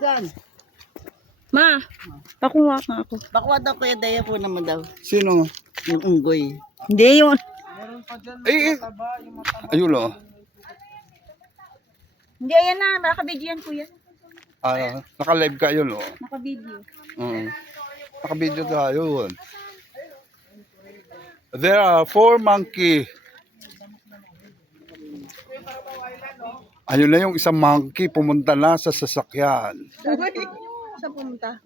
Saan? Ma, pakuha nga ako. Bakuha daw Kuya Daya po naman daw. Sino? Yung unggoy. Hindi yun. Ayun o. Hindi, ayan na. Nakabidyo yan, kuya. Naka-live ka yun o. Nakabidyo. Naka-video tayo. There are 4 monkey. Ayun na yung isang monkey pumunta na sa sasakyan. Saan pumunta?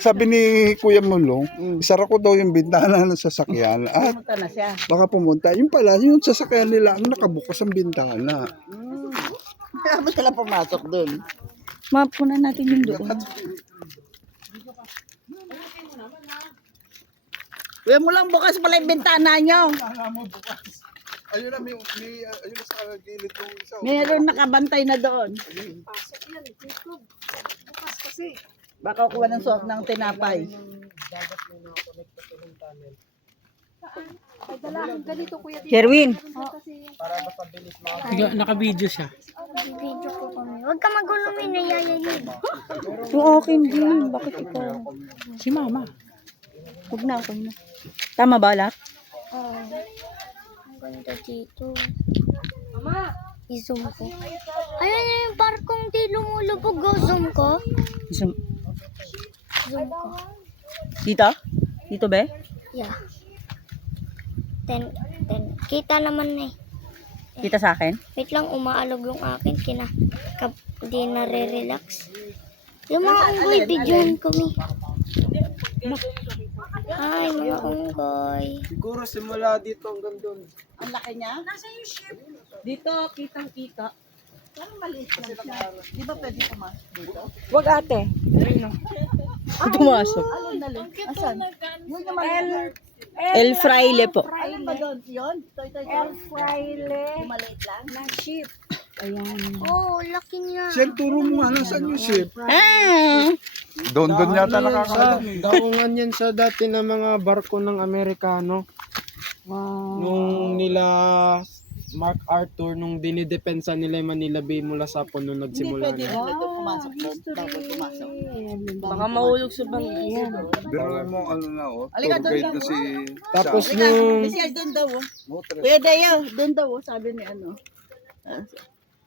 Sabi ni Kuya Mulong, isara ko daw yung bintana ng sasakyan at Pumunta na siya. baka pumunta. Yung pala, yung sasakyan nila ang nakabukas ang bintana. Kaya ba sila pumasok dun? Mapunan natin yung doon. Kuya mo lang bukas pala yung bintana nyo. Ayun na, ayun na sa gilid yung isa. Meron nakabantay na doon. Baka kuha ng suot ng tinapay. Sherwin. Naka-video siya. Video ko kami. Huwag ka magulo, may nayayayin. Yung akin din. Bakit ikaw? Si Mama. Huwag na, huwag na. Tama ba lahat? Oh, ang ganda dito. I-zoom ko. Ayun yung barkong di lumulubog. Go, zoom ko. Zoom. Zoom ko. Dito? Dito ba? Yeah. Ten. Kita naman na eh. Kita sa akin? Wait lang, umaalog yung akin. Di nare-relax. Yung mga unggoy, videohan kami. Ay, mga unggoy. Siguro simula dito hanggang doon. Ang laki niya? Nasa yung ship. Dito, kitang-kita. Parang maliit lang siya. Di ba pwede pumasok dito? Huwag ate. Pumasok. Alin na lang? Asan? Yun yung maliit. El Fraile po. Alin ba doon? Yun? Ito. El Fraile. Yung maliit lang? Na ship. Oh, laki niya. Sir, turo mo nga nasaan yung ship. Ah! Doon yata nakakaalam. Daungan yan sa dati ng mga barko ng Amerikano. Nung nila Mark Arthur, nung dinidepensa nila yung Manila Bay mula sa puno Hindi nagsimula pwede na. dito pumasok doon. Dapat pumasok. Baka mahulog sa bangin. Pero mo ano na Halika, tour guide doon na si Tapos Halika, nung Michelle, doon daw. Kuya Daya, doon daw. Sabi ni ano.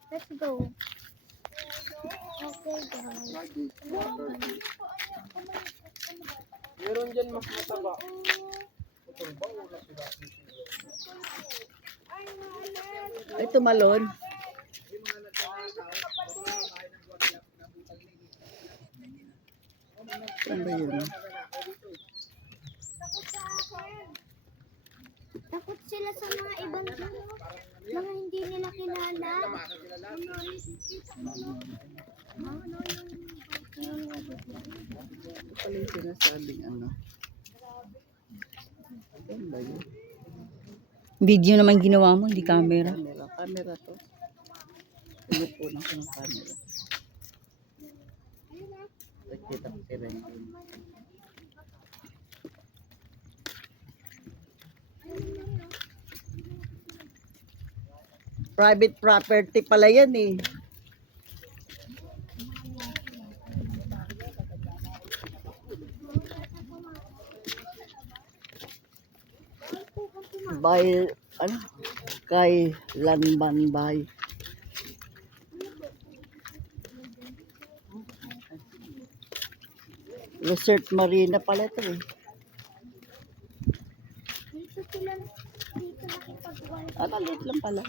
Let's go. Okay, guys. meron dyan mas mataba. Ay, tumalon. Saan ba yun? Takot sila sa mga ibang mga hindi nila kilala. Ito pala yung sinasabing ano. Saan ba yun? Video naman ginawa mo, hindi camera. Camera to. Pinupunan ko ng camera. Nagkita ko si Renton. Private property pala yan eh. By, ano? Kay Lanban Bay. Resort Marina pala ito eh. Dito sila dito nakipagwala. Maliit lang pala.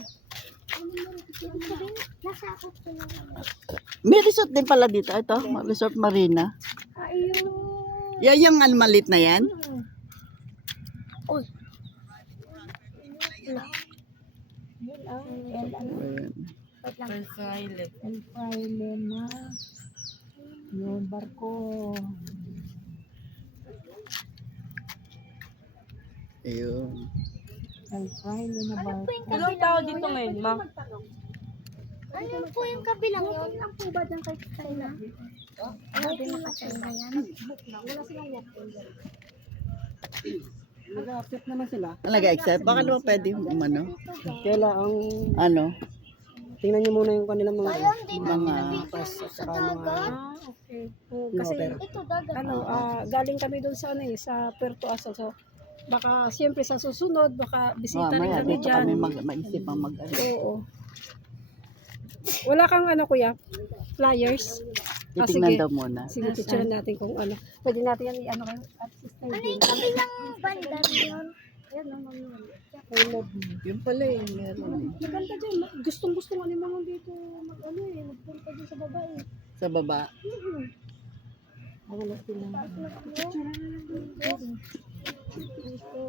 Ibig sabihin, nasakop sila. May resort din pala dito. Ito, Resort Marina. Ayun. Yan yung almalit na yan. Uy. Ayan. Wait lang. El Fraile na. Yung barko. Ayun. El Fraile na Ano po yung Ilang kabilang tao yun? dito ngayon, ma? Ano po yung kabilang yun? Ang po ba dyan kay China? Ano din naka-China yan? Nag-accept? Baka naman pwede yung umano. Kailangan Ano? tingnan niyo muna yung kanilang mga Ayun, di na Mga nabibigyan pass mo at sa saka mga dagat. Okay. kasi Ito, dagat. galing kami doon sa sa Puerto Asa. So baka siyempre sa susunod baka bisita rin Mamaya, kami dito diyan. kami maisip ang mag-ano. Oo. Wala kang kaya flyers? Titingnan sige. daw muna. Sige, picture natin kung ano. Pwede natin yan kayo at sister Ano din. yung kabilang banda yun? Ayan, naman yun. I love you. Yun pala eh, meron eh. Maganda dyan. Gustong-gusto nga ni mga dito magpunta dyan sa baba eh. Sa baba. Wala sila. Picture na lang dito. Ito.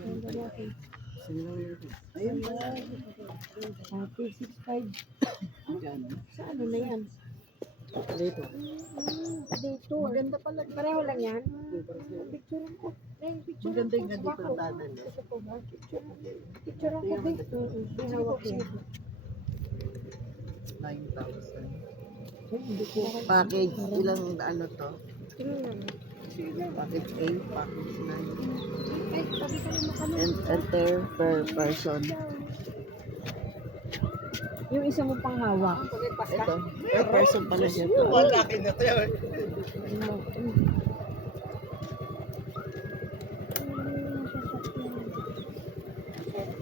Ganda natin. Ayun pala. 365. Sa ano na yan? Dito. Dito. Maganda pala. Pareho lang yan. Picture ko. Picture Maganda yung nga dito dadal. Picture ko dito. Pinawak ko. 9,000. Package, ilang ano to? Tingnan naman. Package A, package 9. Ay, sabi ka naman kami. And enter per person. Yung isa mo pang hawak. Ito, per person pala siya to.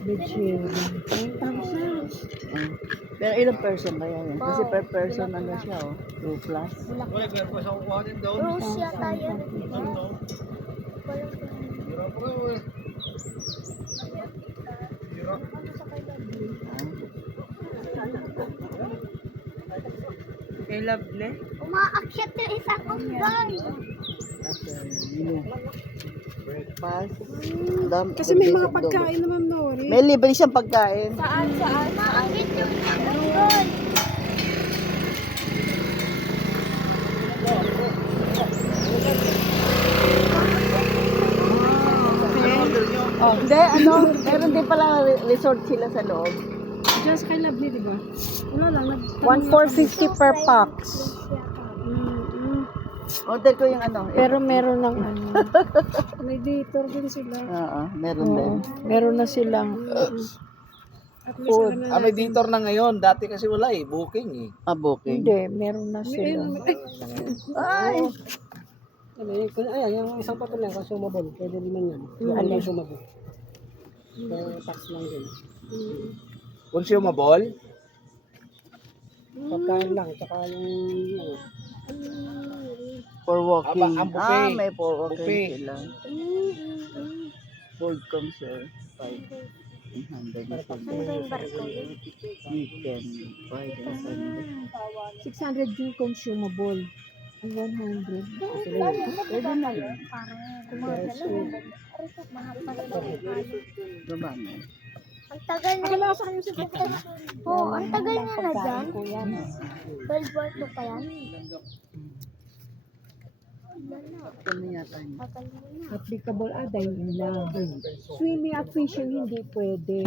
Legit. Ah. Pero ilang person ba yan? Kasi per person ano siya oh. 2 plus. Russia tayo. Kay Lovely. Umaakyat yung isang umbay. Breakfast. Kasi may mga pagkain naman, Nori. May libre siyang pagkain. Saan? Umaakyat yung isang umbay. Oh, hindi, ano, meron din pala resort sila sa loob. Just kay Lovely, di ba? Wala lang. 1,450 per pax. Order ko yung ano. Pero meron ng ano. May dator din sila. Oo, meron din. Meron na silang at least alam na May editor na ngayon. Dati kasi wala eh. Booking eh. Booking. hindi, meron na sila. Ay! Ayan, yung isang patol lang, consumable. Pwede din yan. Yung consumable. Pero tax lang din. Consumable? Pagkain lang, tsaka yung For walking. Ang buffet. May for walking Buffet. sila. Board comes here. 500 na sila. Ano ba yung barko? Weekend. Friday and Sunday. 600 yung consumable. Ang 100. Pwede na yun. Parang gumagalaw. Mahal pa rin. Baba na. Ang tagal na. Oo, ang tagal na na dyan. 12 barko pa yan. Ito na yata yun. Tagal na na. Applicable diving lang. Swimming at fishing hindi pwede.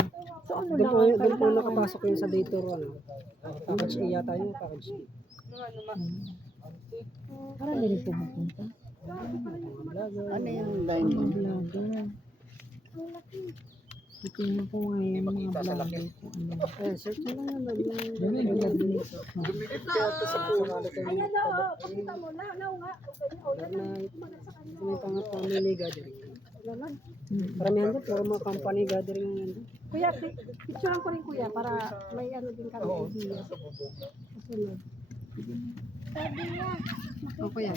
So ano lang? Doon po nakapasok yung sa dator. Package A yata yung package A. Parang hindi rin pumupunta. Ano yung dining? Vlogger. Tingnan ko ngayon mga vlogger ko. Search na lang naman yung ayan na, pakita mo na, nga. May pangat family gathering. Paramihan din, puro mga company gathering yan. Kuya, picturean ko rin kuya para may ano din kami idea. Kasunod. Sabi niya. O kuya.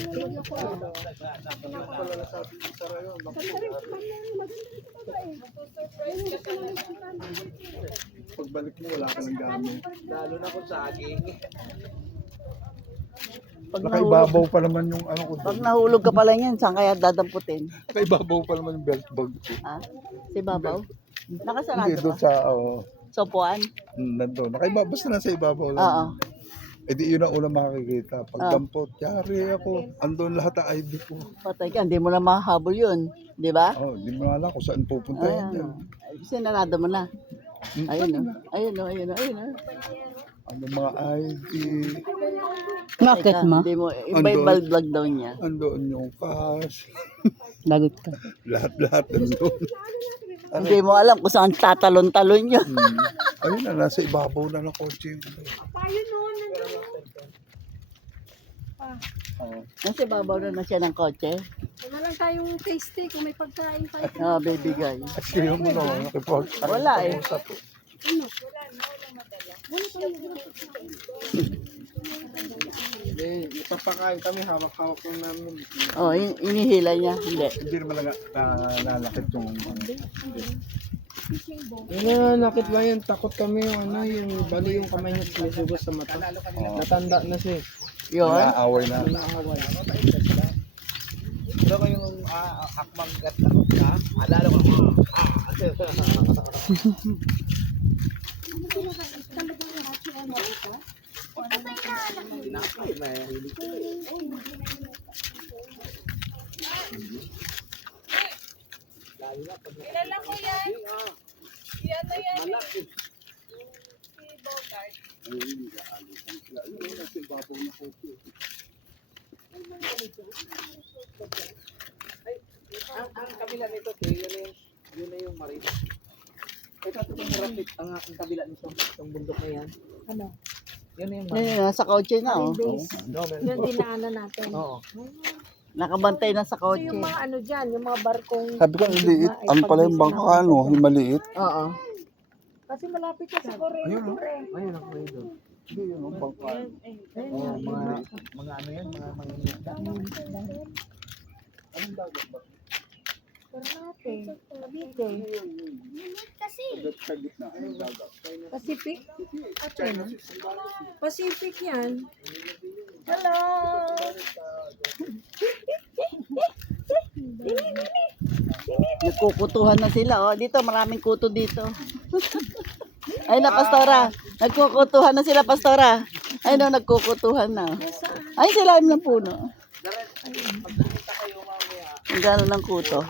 Pagbalik mo, wala ka ng gamit. Lalo na kung saging. Pag nahulog, Nakaibabaw pa naman yung ano ko pag doon. nahulog ka pala yan, saan kaya dadamputin? Nakaibabaw pa naman yung belt bag ko. Ha? Si Babaw? Hindi Nakasarado doon ba? sa, Sopuan? nandun. Nakaibabaw, basta nasa ibabaw lang. Oo. Eh di yun ang unang makikita. Pag dampot, yari ako. Andun lahat ang ID ko. Patay ka, hindi mo na mahahabol yun. Di ba? Oh, di mo alam kung saan pupunta Ayan. yan. Sinarado mo na. Ayun o. Ayun o, ayun o, ayun o. Ano mga ID. Bakit mo? Hindi mo, iba-ibal vlog daw niya. Andun yung cash. Lagot ka. Lahat-lahat andun. Hindi mo alam kung saan tatalon-talon yun. Ayun na, nasa ibabaw na ng kotse. Nasa babaw na siya ng kotse. Wala lang tayong tasty kung may pagkain pa. Bibigay. Kaya mo na, nakipag. Wala eh. Hindi, ipapakain kami, hawak-hawak lang namin. Oh, inihila niya. Hindi. Hindi naman nalalakit yung Nakit ba yan? Takot kami yung ano, yung bali yung kamay niya sumusugos sa mata. Natanda na siya. Yun. naaway na. Wala ko yung akmang gat na. Alala ko. Kilala ko yan. Yan na yan. Ang kabila nito, yun na yung marina. Ito itong rapid, ang kabila nito, itong bundok na yan. Ano? Yun na yung marina. Ayun, nasa kotse na oh. Yung dinaanan natin. Oo. Nakabantay na sa So kotse. yung mga ano dyan, yung mga barkong... Sabi ko, ang liit. Ano pala yung bangka, ano? Yung maliit. Oo. Kasi malapit ka sa Korea. Ayun ang pwede doon. Hindi yun, ang bangka. Oo, mga ano yan, mga mangingisda. Ternate. Cavite. Kasi. Sa gitna, ang dagat. Pacific? Pacific yan. Hello! Nagkukutuhan na sila oh. Dito, maraming kuto dito. Ay na, Pastora. Nagkukutuhan na sila, Pastora. Ay no, nagkukutuhan na. Ay, sila ng puno. Ang gano'n ng kuto.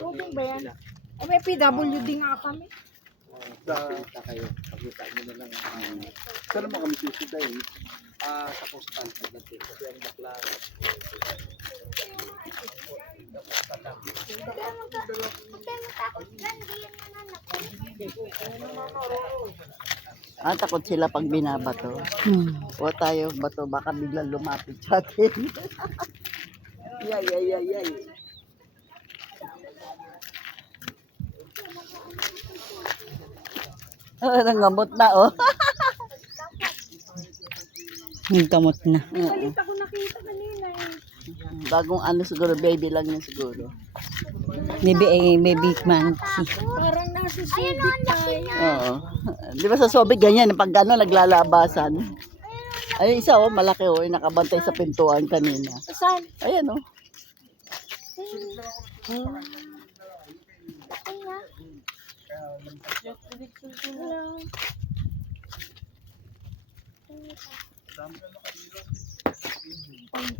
Tubig ba yan? O may PWD nga kami. Pakita kayo, pakita nyo na lang. Saan naman kami sisitay? Sa postal, pagdating. Kasi ang bakla. Huwag tayo matakot dyan. Di yan nanak. Takot sila pag binabato. O tayo, bato, baka biglang lumapit sa atin. Yay, yay, yay, yay. Nangamot na, oh. Nagkamot na. Balit ako nakita kanina eh. Bagong ano siguro, baby lang yun siguro. Baby monkey. Parang nasa Subic tayo. Oo. Di ba sa Sobic ganyan, pag ano, naglalabasan. Ay, isa oh, malaki oh, yung nakabantay sa pintuan kanina. Saan? Ayan oh.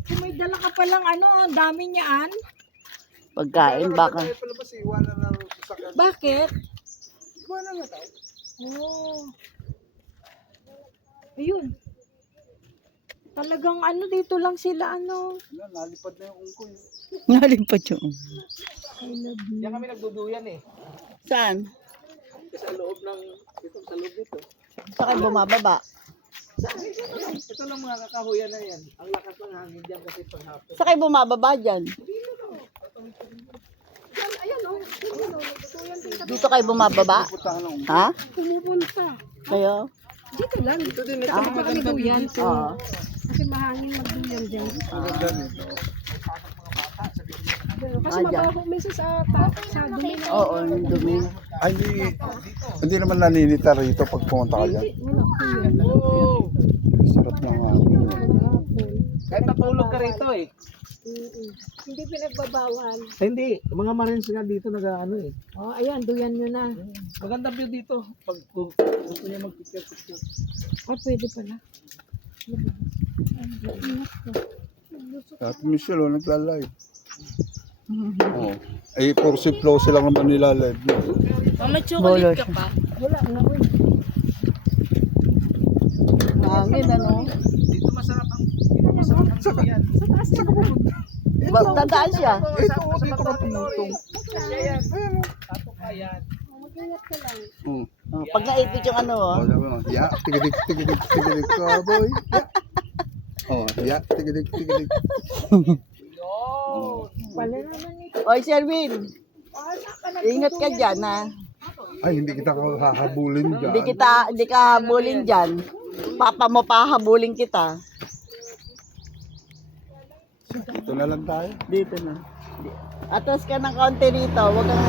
Kung may dala ka palang ano, ang dami niyaan. Pagkain, baka. Pala ba si Iwanan na sasakyan? Bakit? Iwanan na daw. Oh. Ayun. Talagang ano, dito lang sila ano. Wala, nalipad na yung ungkoy. Nalipat yung. Diyan kami nagduduyan eh. Saan? Sa loob ng, sa loob dito. Saan kayo bumababa? Ito lang mga kakahuyan na yan. Ang lakas ng hangin dyan kasi paghapon. Saan kayo bumababa dyan? Dito kayo bumababa? Putahan ng Ha? Pumupunta. Kayo? Dito lang. Dito din. Ito pa kami duyan. Oo. Kasi mahangin magduyan dyan. ganda nito. Kasi dyan. mabaho minsan sa dumi na. Oo, yung dumi. Ay, hindi naman naninita rito pag pumunta ka dyan. Sarap na nga. Kahit natulog ka rito eh. Hindi pinagbabawal. Hindi, mga marines nga dito nag-ano eh. Oh, ayan, duyan nyo na. Maganda view dito. Pag gusto niya mag-picture. Oh, pwede pala. At Michelle, nagla-live. Oo. Ay, for si Flo silang naman nila-live. Mama, chocolate ka pa? Wala na, uy. Hangin ano? Dito masarap ang duyan. Dadaan siya. Dito ka tumutong. Mag-ingat ka lang. Oh. Oh, pag naipit yung ano, oh. Oh, sabi mo, ya, tigidig, cowboy. Ya. Oh, ya, tigidig. Wala naman ito. Oy, Sherwin. Ingat ka dyan, ha. Ay, hindi kita hahabulin dyan. Hindi ka habulin dyan. Papa mo pa habulin kita. Dito na lang tayo. Dito na. Atas ka ng konti rito. Huwag kang